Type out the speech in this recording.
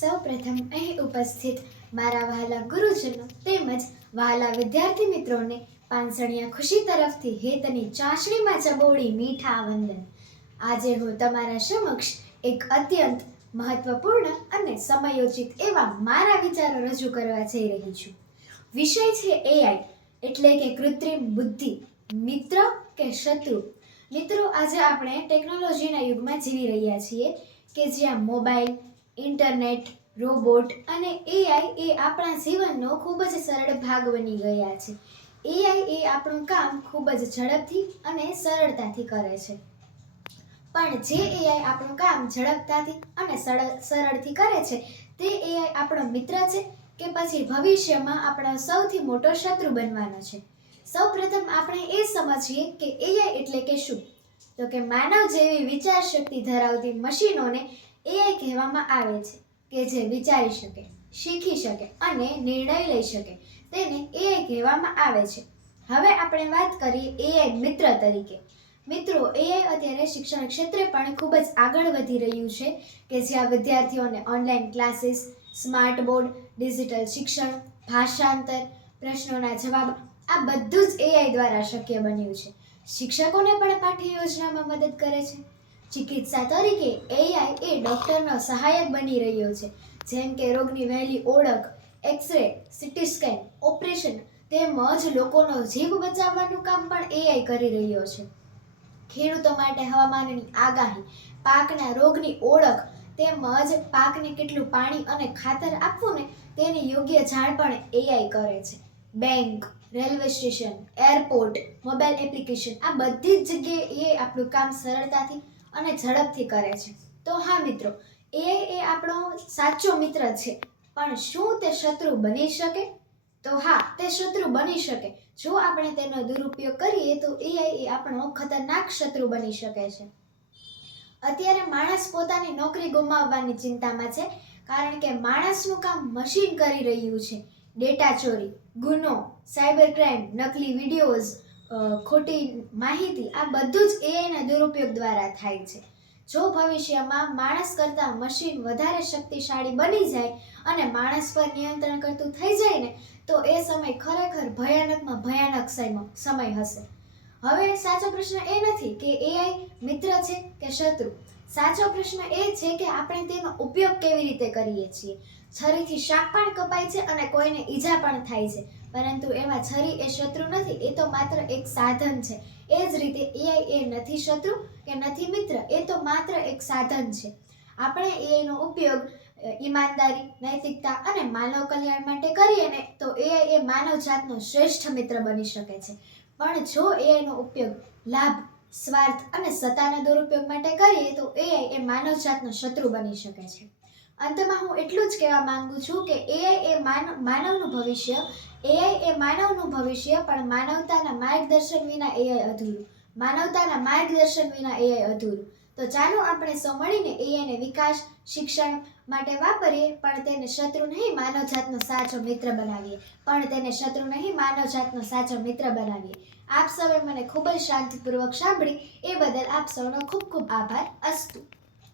સૌપ્રથમ અહીં ઉપસ્થિત મારા વહાલા ગુરુજનો તેમજ વહાલા વિદ્યાર્થી મિત્રોને પાંસળિયા ખુશી તરફથી હેતની ચાસણીમાં ચબોળી મીઠા વંદન। આજે હું તમારા સમક્ષ એક અત્યંત મહત્વપૂર્ણ અને સમયોચિત એવા મારા વિચારો રજૂ કરવા જઈ રહી છું। વિષય છે એઆઈ એટલે કે કૃત્રિમ બુદ્ધિ, મિત્ર કે શત્રુ। મિત્રો, આજે આપણે ટેકનોલોજીના યુગમાં જીવી રહ્યા છીએ કે જ્યાં મોબાઈલ, ઇન્ટરનેટ, રોબોટ અને એઆઈ એ આપણા જીવનનો ખૂબ જ સરળ ભાગ બની ગયા છે। એઆઈ એ આપણું કામ ખૂબ જ ઝડપથી અને સરળતાથી કરે છે, પણ જે એઆઈ આપણું કામ ઝડપતાથી અને સરળથી કરે છે તે એઆઈ આપણો મિત્ર છે કે પછી ભવિષ્યમાં આપણો સૌથી મોટો શત્રુ બનવાનો છે? સૌપ્રથમ આપણે એ સમજીએ કે એઆઈ એટલે કે શું? તો કે માનવ જેવી વિચાર શક્તિ ધરાવતી મશીનોને એઆઈ કહેવામાં આવે છે કે જે વિચારી શકે, શીખી શકે અને નિર્ણય લઈ શકે, તેને એઆઈ કહેવામાં આવે છે। હવે આપણે વાત કરીએ એઆઈ મિત્ર તરીકે। મિત્રો, એઆઈ અત્યારે શિક્ષણ ક્ષેત્રે પણ ખૂબ જ આગળ વધી રહ્યું છે કે જ્યાં વિદ્યાર્થીઓને online classes, smart board, digital શિક્ષણ, ભાષાંતર, પ્રશ્નોના જવાબ આ બધું જ એઆઈ દ્વારા શક્ય બન્યું છે। શિક્ષકોને પણ પાઠ્ય યોજનામાં મદદ કરે છે। ચિકિત્સા તરીકે એઆઈ એ ડૉક્ટરનો સહાયક બની રહ્યો છે, જેમ કે રોગની વહેલી ઓળખ, એક્સરે, સીટી સ્કેન, ઓપરેશન તેમજ લોકોનો જીવ બચાવવાનું કામ પણ એઆઈ કરી રહ્યો છે। ખેડૂતો માટે હવામાનની આગાહી, પાકના રોગની ઓળખ તેમજ પાકને કેટલું પાણી અને ખાતર આપવું ને તેની યોગ્ય જાણ પણ એઆઈ કરે છે। Bank, railway station, airport, mobile application આ બધી જ જગ્યાએ એ આપણું કામ સરળતાથી અને ઝડપથી કરે છે। તો હા મિત્રો, એઆઈ એ આપણો સાચો મિત્ર છે, પણ શું તે શત્રુ બની શકે? તો હા, તે શત્રુ બની શકે। જો આપણે તેનો દુરુપયોગ કરીએ તો એઆઈ એ આપણો ખતરનાક શત્રુ બની શકે છે। અત્યારે માણસ પોતાની નોકરી ગુમાવવાની ચિંતામાં છે, કારણ કે માણસનું કામ મશીન કરી રહ્યું છે। ડેટા ચોરી, ગુનો, સાયબર ક્રાઇમ, નકલી વિડીયોઝ, ખોટી માહિતી આ બધું જ એઆઈના દુરુપયોગ દ્વારા થાય છે। જો ભવિષ્યમાં માણસ કરતાં મશીન વધારે શક્તિશાળી બની જાય અને માણસ પર નિયંત્રણ કરતું થઈ જાય ને તો એ સમય ખરેખર ભયાનકમાં ભયાનક સમય હશે। હવે સાચો પ્રશ્ન એ નથી કે એઆઈ મિત્ર છે કે શત્રુ, સાચો પ્રશ્ન એ છે કે આપણે તેનો ઉપયોગ કેવી રીતે કરીએ છીએ। છરીથી શાક પણ કપાય છે અને કોઈને ઈજા પણ થાય છે, પરંતુ એમાં છરી એ શત્રુ નથી, એ તો માત્ર એક સાધન છે। એ જ રીતે એઆઈ એ નથી શત્રુ કે નથી મિત્ર, એ તો માત્ર એક સાધન છે। આપણે એઆઈનો ઉપયોગ ઈમાનદારી, નૈતિકતા અને માનવ કલ્યાણ માટે કરીએ ને તો એઆઈ એ માનવ જાતનો શ્રેષ્ઠ મિત્ર બની શકે છે, પણ જો એઆઈનો ઉપયોગ લાભ, સ્વાર્થ અને સત્તાના દુરુપયોગ માટે કરીએ તો એઆઈ એ માનવ જાતનો શત્રુ બની શકે છે। અંતમાં હું એટલું જ કહેવા માંગુ છું કે એઆઈ એ માનવનું ભવિષ્ય, એઆઈ એ માનવનું ભવિષ્ય, પણ માનવતાના માર્ગદર્શન વિના એઆઈ અધૂરું, માનવતાના માર્ગદર્શન વિના એઆઈ અધૂરું। તો ચાલો આપણે સૌ મળીને એઆઈને વિકાસ, શિક્ષણ માટે વાપરીએ, પણ તેને શત્રુ નહીં માનવ જાતનો સાચો મિત્ર બનાવીએ, પણ તેને શત્રુ નહીં માનવ જાતનો સાચો મિત્ર બનાવીએ। આપ સૌએ મને ખૂબ જ શાંતિપૂર્વક સાંભળી એ બદલ આપ સૌનો ખૂબ ખૂબ આભાર। અસ્તુ।